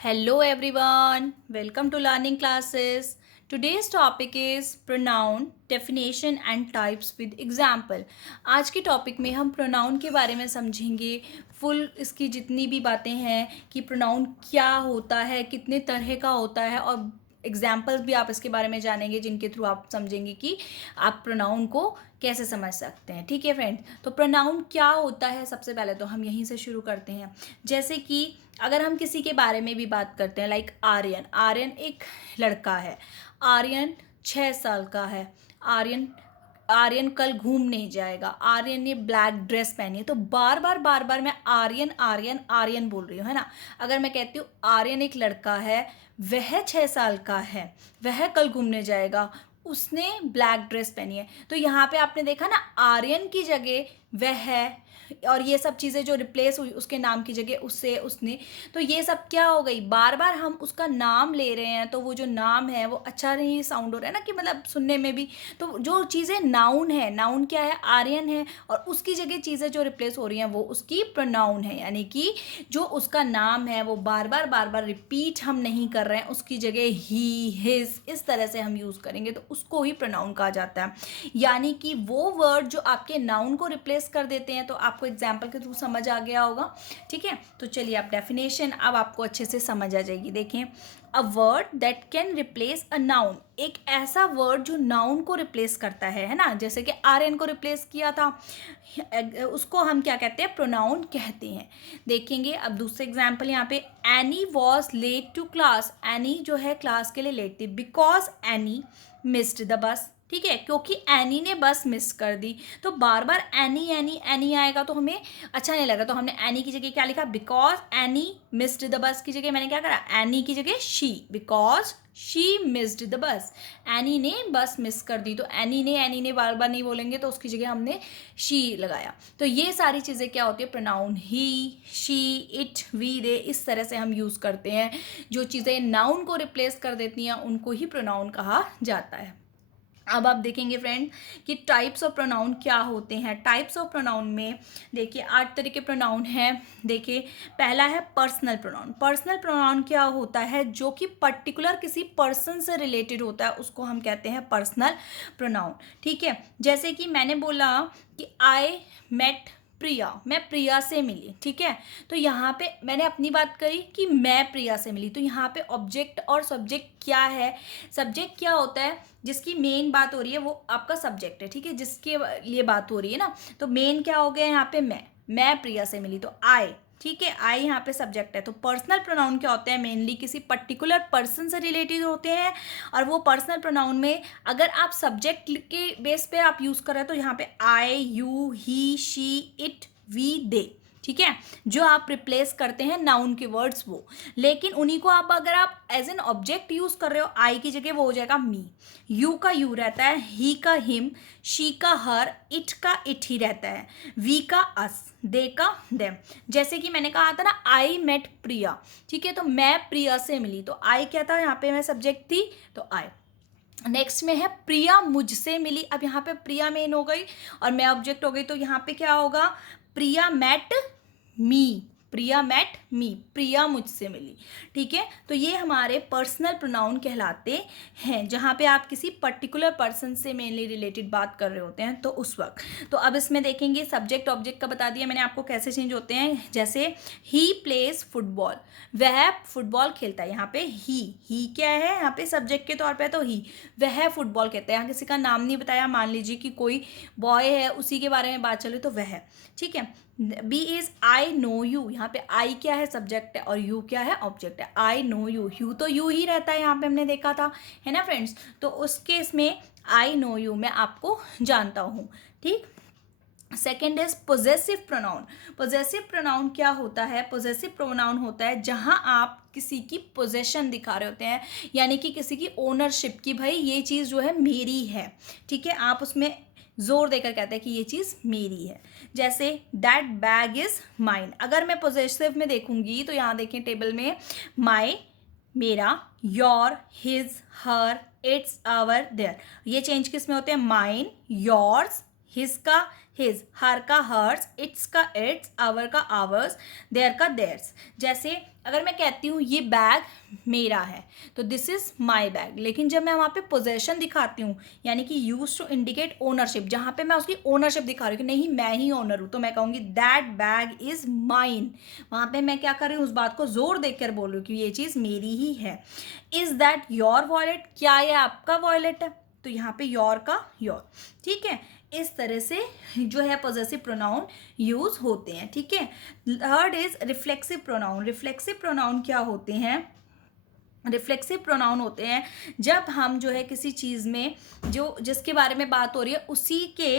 Hello everyone, welcome to learning classes. Today's topic is pronoun definition and types with example. आज के topic में हम pronoun के बारे में समझेंगे फुल इसकी जितनी भी बातें हैं कि pronoun क्या होता है, कितने तरह का होता है और एग्जाम्पल्स भी आप इसके बारे में जानेंगे जिनके थ्रू आप समझेंगे कि आप प्रोनाउन को कैसे समझ सकते हैं. ठीक है फ्रेंड्स, तो प्रोनाउन क्या होता है सबसे पहले तो हम यहीं से शुरू करते हैं. जैसे कि अगर हम किसी के बारे में भी बात करते हैं लाइक आर्यन. आर्यन एक लड़का है. आर्यन 6 साल का है. आर्यन आर्यन कल घूमने जाएगा. आर्यन ने ब्लैक ड्रेस पहनी है. तो बार बार मैं आर्यन आर्यन आर्यन बोल रही हूँ, है ना. अगर मैं कहती हूँ आर्यन एक लड़का है, वह 6 साल का है, वह कल घूमने जाएगा, उसने ब्लैक ड्रेस पहनी है, तो यहाँ पे आपने देखा ना आर्यन की जगह वह और ये सब चीज़ें जो रिप्लेस हुई उसके नाम की जगह उससे उसने. तो ये सब क्या हो गई, बार बार हम उसका नाम ले रहे हैं तो वो जो नाम है वो अच्छा नहीं साउंड हो रहा है ना, कि मतलब सुनने में भी. तो जो चीज़ें नाउन है, नाउन क्या है, आर्यन है, और उसकी जगह चीज़ें जो रिप्लेस हो रही हैं वो उसकी प्रोनाउन है. यानी कि जो उसका नाम है वो बार बार रिपीट हम नहीं कर रहे हैं, उसकी जगह ही, हिज, इस तरह से हम यूज़ करेंगे तो उसको ही प्रोनाउन कहा जाता है. यानी कि वो वर्ड जो आपके नाउन को रिप्लेस कर देते हैं. तो आपको एग्जाम्पल के थ्रू समझ आ गया होगा. ठीक है, तो चलिए आप डेफिनेशन अब आपको अच्छे से समझ आ जाएगी. देखें, a word that can replace a noun, एक ऐसा वर्ड जो नाउन को रिप्लेस करता है ना. जैसे कि आर्यन को रिप्लेस किया था, उसको हम क्या कहते हैं, प्रोनाउन कहते हैं. देखेंगे अब दूसरे एग्जाम्पल यहाँ पे. Annie was late to class. Annie जो है क्लास के लिए लेट थी, because any missed the bus. ठीक है, क्योंकि एनी ने बस मिस कर दी. तो बार बार एनी एनी एनी आएगा तो हमें अच्छा नहीं लगा. तो हमने एनी की जगह क्या लिखा, because any missed the bus की जगह मैंने क्या करा, एनी की जगह she, because she missed the bus. Any ने बस मिस कर दी. तो एनी ने बार बार नहीं बोलेंगे तो उसकी जगह हमने शी लगाया. तो ये सारी चीज़ें क्या होती है, pronoun he, she, it, we, they, इस तरह से हम यूज़ करते हैं. जो चीज़ें नाउन को रिप्लेस कर देती हैं उनको ही प्रोनाउन कहा जाता है. अब आप देखेंगे फ्रेंड कि टाइप्स ऑफ प्रोनाउन क्या होते हैं. टाइप्स ऑफ प्रोनाउन में देखिए 8 तरह के प्रोनाउन हैं. देखिए पहला है पर्सनल प्रोनाउन. पर्सनल प्रोनाउन क्या होता है, जो कि पर्टिकुलर किसी पर्सन से रिलेटेड होता है, उसको हम कहते हैं पर्सनल प्रोनाउन. ठीक है, जैसे कि मैंने बोला कि आई मेट प्रिया, मैं प्रिया से मिली. ठीक है, तो यहाँ पे मैंने अपनी बात करी कि मैं प्रिया से मिली. तो यहाँ पे ऑब्जेक्ट और सब्जेक्ट क्या है, सब्जेक्ट क्या होता है, जिसकी मेन बात हो रही है वो आपका सब्जेक्ट है. ठीक है, जिसके लिए बात हो रही है ना, तो मेन क्या हो गया यहाँ पे, मैं प्रिया से मिली तो आई. ठीक है, आई यहाँ पे सब्जेक्ट है. तो पर्सनल प्रोनाउन क्या होते हैं, मेनली किसी पर्टिकुलर पर्सन से रिलेटेड होते हैं. और वो पर्सनल प्रोनाउन में अगर आप सब्जेक्ट के बेस पे आप यूज़ कर रहे हो तो यहाँ पे I, you, he, she, it, we, they. ठीक है, जो आप रिप्लेस करते हैं नाउन के वर्ड्स वो. लेकिन उन्हीं को आप अगर आप एज एन ऑब्जेक्ट यूज कर रहे हो, आई की जगह वो हो जाएगा मी, यू का यू रहता है, ही का हिम, शी का हर, इट का इट ही रहता है, वी का अस, दे का देम. जैसे कि मैंने कहा था ना आई मेट प्रिया. ठीक है, तो मैं प्रिया से मिली तो आई क्या था, यहाँ पे मैं सब्जेक्ट थी तो आई. नेक्स्ट में है प्रिया मुझसे मिली. अब यहाँ पे प्रिया मेन हो गई और मैं ऑब्जेक्ट हो गई. तो यहाँ पे क्या होगा, प्रिया मेट मी, प्रिया मेट मी, प्रिया मुझसे मिली. ठीक है, तो ये हमारे पर्सनल प्रोनाउन कहलाते हैं, जहाँ पे आप किसी पर्टिकुलर पर्सन से मेनली रिलेटेड बात कर रहे होते हैं तो उस वक्त. तो अब इसमें देखेंगे सब्जेक्ट ऑब्जेक्ट का बता दिया मैंने आपको कैसे चेंज होते हैं. जैसे ही प्लेज फुटबॉल, वह फुटबॉल खेलता है. यहाँ पे ही क्या है, यहाँ पे सब्जेक्ट के तौर पे तो ही, वह फुटबॉल खेलता है. यहाँ किसी का नाम नहीं बताया, मान लीजिए कि कोई बॉय है उसी के बारे में बात चले तो वह. ठीक है, B is I know you. यहाँ पे आई क्या है, सब्जेक्ट है, और यू क्या है, ऑब्जेक्ट है. आई नो यू, यू तो यू ही रहता है यहाँ पे हमने देखा था, है ना फ्रेंड्स. तो उस केस में आई नो यू, मैं आपको जानता हूँ. ठीक, second is possessive pronoun. Possessive pronoun क्या होता है, पोजेसिव प्रोनाउन होता है जहाँ आप किसी की पोजेशन दिखा रहे होते हैं, यानी कि किसी की ओनरशिप की, भाई ये चीज़ जो है मेरी है. ठीक है, आप उसमें जोर देकर कहते हैं कि ये चीज़ मेरी है. जैसे दैट बैग इज माइन. अगर मैं पोजेसिव में देखूंगी तो यहाँ देखें टेबल में, माई मेरा, your, his, her, its, our, their. ये चेंज किस में होते हैं, माइन, योर्स, हिज का हिज, हर का हर्स, इट्स का इट्स, आवर का आवर्स, देयर का देयर्स। जैसे अगर मैं कहती हूँ ये बैग मेरा है तो दिस इज माई बैग, लेकिन जब मैं वहाँ पे पोजेशन दिखाती हूँ यानी कि यूज टू इंडिकेट ओनरशिप, जहाँ पे मैं उसकी ओनरशिप दिखा रही हूँ कि नहीं मैं ही ओनर हूँ, तो मैं कहूँगी दैट बैग इज माइन। वहाँ पे मैं क्या कर रही हूँ, उस बात को जोर देकर बोल रही हूँ कि ये चीज़ मेरी ही है। इज दैट योर वॉलेट, क्या ये आपका वॉलेट है, तो यहाँ पे योर का योर। ठीक है, इस तरह से जो है पॉजेसिव प्रोनाउन यूज होते हैं। ठीक है, third is reflexive pronoun. Reflexive pronoun क्या होते हैं, रिफ्लेक्सिव प्रोनाउन होते हैं जब हम जो है किसी चीज़ में जो जिसके बारे में बात हो रही है उसी के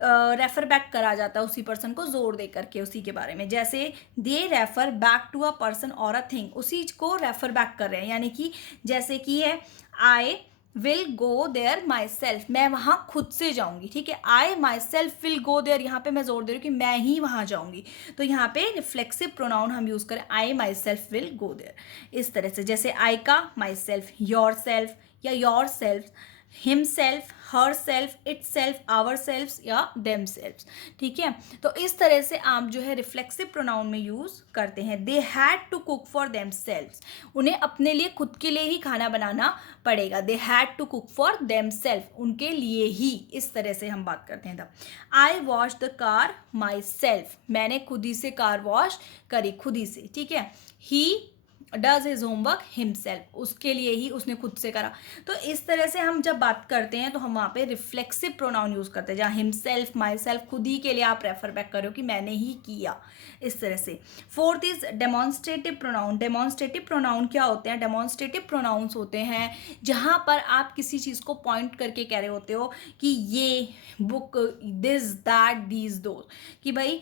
रेफर बैक करा जाता है, उसी पर्सन को जोर दे करके उसी के बारे में। जैसे they refer back to a person और अ थिंग, उसी को रेफर बैक कर रहे हैं, यानी कि जैसे कि है I will go there myself, मैं वहाँ खुद से जाऊँगी। ठीक है, I myself will go there, यहाँ पे मैं जोर दे रही हूँ कि मैं ही वहाँ जाऊँगी, तो यहाँ पे रिफ्लेक्सिव प्रोनाउन हम यूज़ करें I myself will go there. इस तरह से जैसे आई का माई सेल्फ, योर सेल्फ या yourself, himself, herself, itself, ourself या देम सेल्फ। ठीक है, तो इस तरह से आप जो है रिफ्लेक्सिव प्रोनाउन में यूज करते हैं। They had to cook for themselves, उन्हें अपने लिए खुद के लिए ही खाना बनाना पड़ेगा। They had to cook for themselves, उनके लिए ही, इस तरह से हम बात करते हैं तब। I wash the car myself, मैंने खुद ही से कार वॉश करी, खुद ही से। ठीक है, he does his homework himself, उसके लिए ही उसने खुद से करा। तो इस तरह से हम जब बात करते हैं तो हम वहाँ पे रिफ्लेक्सिव प्रोनाउन यूज़ करते हैं, जहाँ हिमसेल्फ, माई सेल्फ, खुद ही के लिए आप रेफर बैक करो कि मैंने ही किया, इस तरह से। Fourth is demonstrative pronoun. Demonstrative pronoun क्या होते हैं, डेमॉन्स्ट्रेटिव प्रोनाउंस होते हैं जहाँ पर आप किसी चीज़ को पॉइंट करके कह रहे होते हो कि ये book, this that these those, कि भाई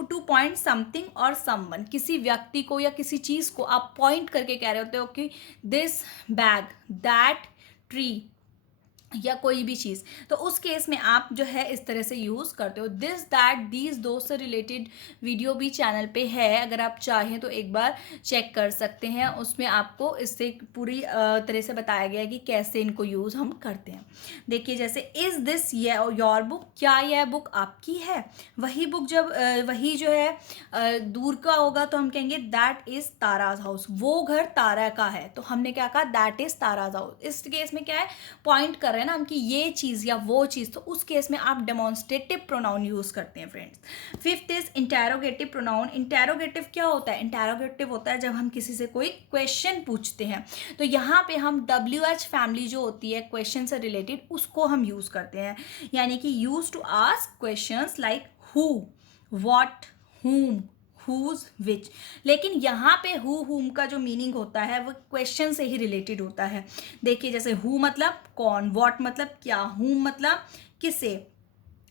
टू पॉइंट समथिंग और समवन, किसी व्यक्ति को या किसी चीज़ को आप पॉइंट करके कह रहे होते हो कि दिस बैग, दैट ट्री या कोई भी चीज़, तो उस केस में आप जो है इस तरह से यूज़ करते हो। दिस दैट दीज दो से रिलेटेड वीडियो भी चैनल पे है, अगर आप चाहें तो एक बार चेक कर सकते हैं, उसमें आपको इससे पूरी तरह से बताया गया है कि कैसे इनको यूज़ हम करते हैं। देखिए जैसे इज़ दिस योर बुक, क्या यह बुक आपकी है। वही बुक जब वही जो है दूर का होगा तो हम कहेंगे दैट इज़ ताराज हाउस, वो घर तारा का है, तो हमने क्या कहा, दैट इज़ ताराज हाउस। इस केस में क्या है, पॉइंट कर रहे हैं ना हम कि ये चीज़ या वो चीज़, तो उस केस में आप डेमॉन्स्ट्रेटिव प्रोनाउन यूज़ करते हैं friends. Fifth is interrogative pronoun. Interrogative क्या होता है, इंटेरोगेटिव होता है जब हम किसी से कोई क्वेश्चन पूछते हैं, तो यहाँ पे हम WH फैमिली जो होती है क्वेश्चन से रिलेटेड, उसको हम यूज़ करते हैं, यानी कि use to ask questions like who, what, whom, whose, which। लेकिन यहाँ पे whom का जो मीनिंग होता है वो क्वेश्चन से ही रिलेटेड होता है। देखिए जैसे who मतलब कौन, what मतलब क्या, whom मतलब किसे,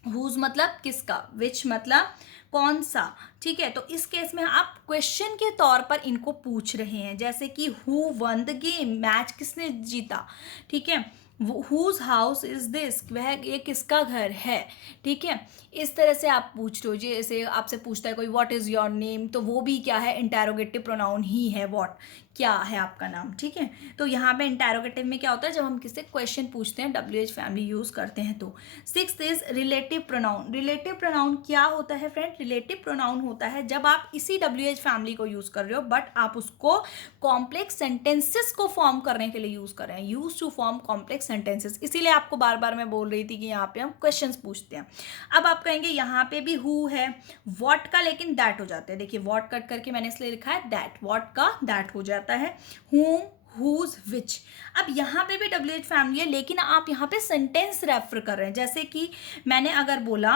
whose मतलब किसका, which मतलब कौन सा। ठीक है, तो इस केस में आप क्वेश्चन के तौर पर इनको पूछ रहे हैं, जैसे कि who one the game, match किसने जीता। ठीक है, हुज हाउस इज दिस, वह ये किसका घर है। ठीक है, इस तरह से आप पूछ रहे हो। जैसे आपसे पूछता है कोई व्हाट इज़ योर नेम, तो वो भी क्या है, इंटेरोगेटिव प्रोनाउन ही है, व्हाट, क्या है आपका नाम। ठीक है, तो यहाँ पे इंटेरोगेटिव में क्या होता है, जब हम किसी क्वेश्चन पूछते हैं WH फैमिली यूज़ करते हैं। तो sixth is relative pronoun. Relative pronoun क्या होता है फ्रेंड, रिलेटिव प्रोनाउन होता है जब आप इसी WH फैमिली को यूज़ कर रहे हो बट आप उसको कॉम्प्लेक्स सेंटेंसेस को फॉर्म करने के लिए यूज़ कर रहे हैं, use to form complex sentences. इसीलिए आपको बार बार मैं बोल रही थी कि यहाँ पे हम क्वेश्चंस पूछते हैं। अब आप कहेंगे यहाँ पे भी हु है, व्हाट का लेकिन दैट हो जाता है। देखिए व्हाट कट करके मैंने इसलिए लिखा है दैट, व्हाट का दैट हो जाता है, whom, whose, which। अब यहाँ पे भी WH फैमिली है लेकिन आप यहाँ पे सेंटेंस रेफर कर रहे हैं, जैसे कि मैंने अगर बोला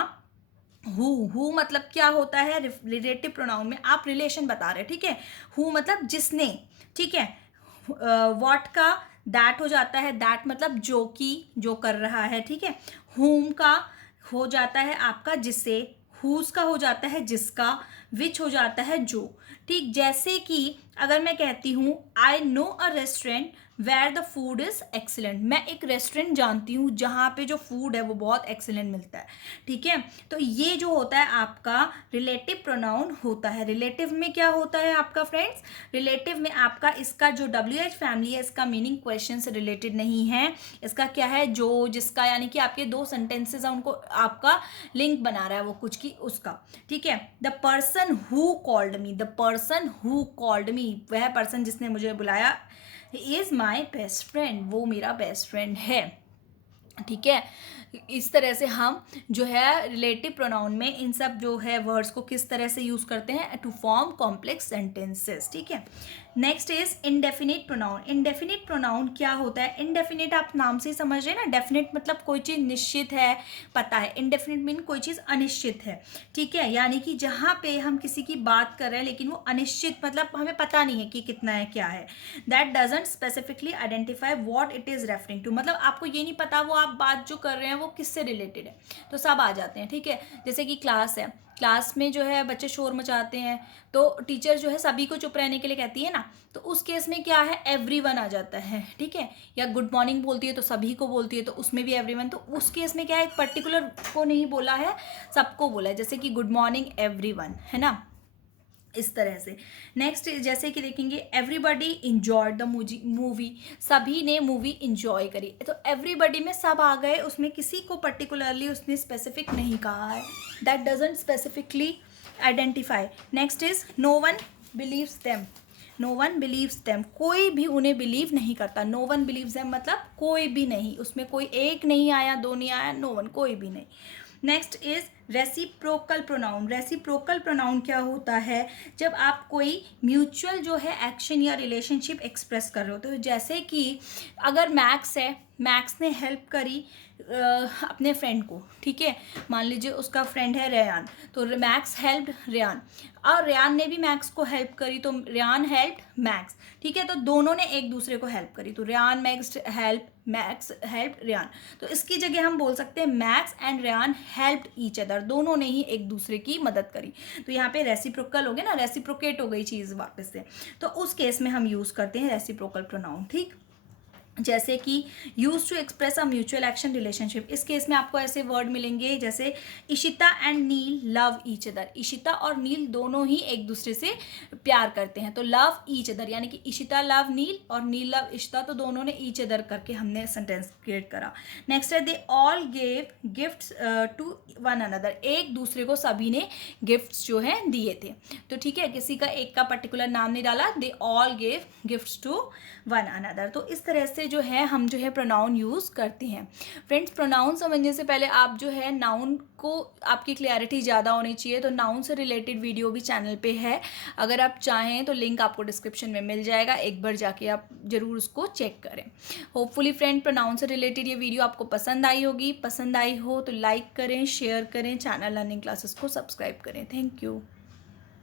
हु मतलब क्या होता है, रिलेटिव प्रोनाउन में आप रिलेशन बता रहे हैं। ठीक है, हु मतलब जिसने। ठीक है, व्हाट का दैट हो जाता है, दैट मतलब जो कि, जो कर रहा है। ठीक है, हुम का हो जाता है आपका जिसे, हुज का हो जाता है जिसका, विच हो जाता है जो। ठीक, जैसे कि अगर मैं कहती हूँ I know a restaurant where the food is excellent, मैं एक रेस्टोरेंट जानती हूँ जहाँ पे जो फूड है वो बहुत एक्सीलेंट मिलता है, ठीक है। तो ये जो होता है आपका रिलेटिव प्रोनाउन होता है। रिलेटिव में क्या होता है आपका फ्रेंड्स, रिलेटिव में आपका इसका जो WH फैमिली है इसका मीनिंग क्वेश्चन से रिलेटेड नहीं है, इसका क्या है जो जिसका, यानी कि आपके दो सेंटेंसेस हैं उनको आपका लिंक बना रहा है वो कुछ की उसका, ठीक है। The person who called me, the person who called me, वह पर्सन जिसने मुझे बुलाया, इज़ माई बेस्ट फ्रेंड, वो मेरा बेस्ट फ्रेंड है, ठीक है। इस तरह से हम जो है रिलेटिव प्रोनाउन में इन सब जो है वर्ड्स को किस तरह से यूज़ करते हैं टू फॉर्म कॉम्प्लेक्स सेंटेंसेस, ठीक है। Next is indefinite pronoun. Indefinite pronoun क्या होता है, इंडेफिनिट आप नाम से ही समझ रहे हैं ना, डेफिनिट मतलब कोई चीज़ निश्चित है, पता है, इंडेफिनिट मीन कोई चीज़ अनिश्चित है, ठीक है। यानी कि जहाँ पे हम किसी की बात कर रहे हैं लेकिन वो अनिश्चित, मतलब हमें पता नहीं है कि कितना है क्या है, that doesn't specifically identify what it is referring to, मतलब आपको ये नहीं पता वो आप बात जो कर रहे हैं वो किससे रिलेटेड है, तो सब आ जाते हैं, ठीक है। जैसे कि क्लास है, क्लास में जो है बच्चे शोर मचाते हैं तो टीचर जो है सभी को चुप रहने के लिए कहती है ना, तो उस केस में क्या है एवरीवन आ जाता है, ठीक है। या गुड मॉर्निंग बोलती है तो सभी को बोलती है तो उसमें भी एवरीवन, तो उस केस में क्या है एक पर्टिकुलर को नहीं बोला है, सबको बोला है, जैसे कि गुड मॉर्निंग एवरीवन, है ना, इस तरह से। नेक्स्ट जैसे कि देखेंगे एवरीबडी इंजॉयड द मूवी, सभी ने मूवी इंजॉय करी, तो एवरीबडी में सब आ गए, उसमें किसी को पर्टिकुलरली उसने स्पेसिफिक नहीं कहा है, that doesn't specifically identify. Next is no one believes them, no one believes them, कोई भी उन्हें बिलीव नहीं करता, नो वन बिलीव्स देम मतलब कोई भी नहीं, उसमें कोई एक नहीं आया, दो नहीं आया, नो वन, कोई भी नहीं। Next is reciprocal pronoun. Reciprocal pronoun क्या होता है, जब आप कोई म्यूचुअल जो है एक्शन या रिलेशनशिप एक्सप्रेस कर रहे हो, तो जैसे कि अगर मैक्स है, मैक्स ने हेल्प करी अपने फ्रेंड को, ठीक है, मान लीजिए उसका फ्रेंड है रेयान, तो मैक्स हेल्प रेयान, और रेयान ने भी मैक्स को हेल्प करी तो रेयान हेल्प मैक्स, ठीक है, तो दोनों ने एक दूसरे को हेल्प करी, तो रेयान मैक्स हेल्प रेयान, तो इसकी जगह हम बोल सकते हैं Max and Ryan helped each other, दोनों ने ही एक दूसरे की मदद करी, तो यहाँ पे रेसिप्रोकल हो गया ना, रेसिप्रोकेट हो गई चीज़ वापस से, तो उस केस में हम यूज़ करते हैं रेसिप्रोकल प्रोनाउन, ठीक। जैसे कि use to express a mutual action relationship, इस केस में आपको ऐसे वर्ड मिलेंगे जैसे Ishita and Neel love each other, Ishita और नील दोनों ही एक दूसरे से प्यार करते हैं, तो लव ईच अदर यानी कि इशिता लव नील और नील लव इशिता, तो दोनों ने ईच अदर करके हमने सेंटेंस क्रिएट करा। नेक्स्ट है they all gave gifts to one another, एक दूसरे को सभी ने गिफ्ट्स जो है दिए थे, तो ठीक है, किसी का एक का पर्टिकुलर नाम नहीं डाला, they all gave gifts to one another, तो इस तरह से जो है हम जो है प्रोनाउन यूज़ करते हैं। फ्रेंड्स प्रोनाउन समझने से पहले आप जो है नाउन को आपकी क्लैरिटी ज़्यादा होनी चाहिए, तो नाउन से रिलेटेड वीडियो भी चैनल पे है, अगर आप चाहें तो लिंक आपको डिस्क्रिप्शन में मिल जाएगा, एक बार जाके आप ज़रूर उसको चेक करें। होपफुली फ्रेंड प्रोनाउन से रिलेटेड ये वीडियो आपको पसंद आई होगी, पसंद आई हो तो लाइक करें, शेयर करें, चैनल लर्निंग क्लासेस को सब्सक्राइब करें। Thank you.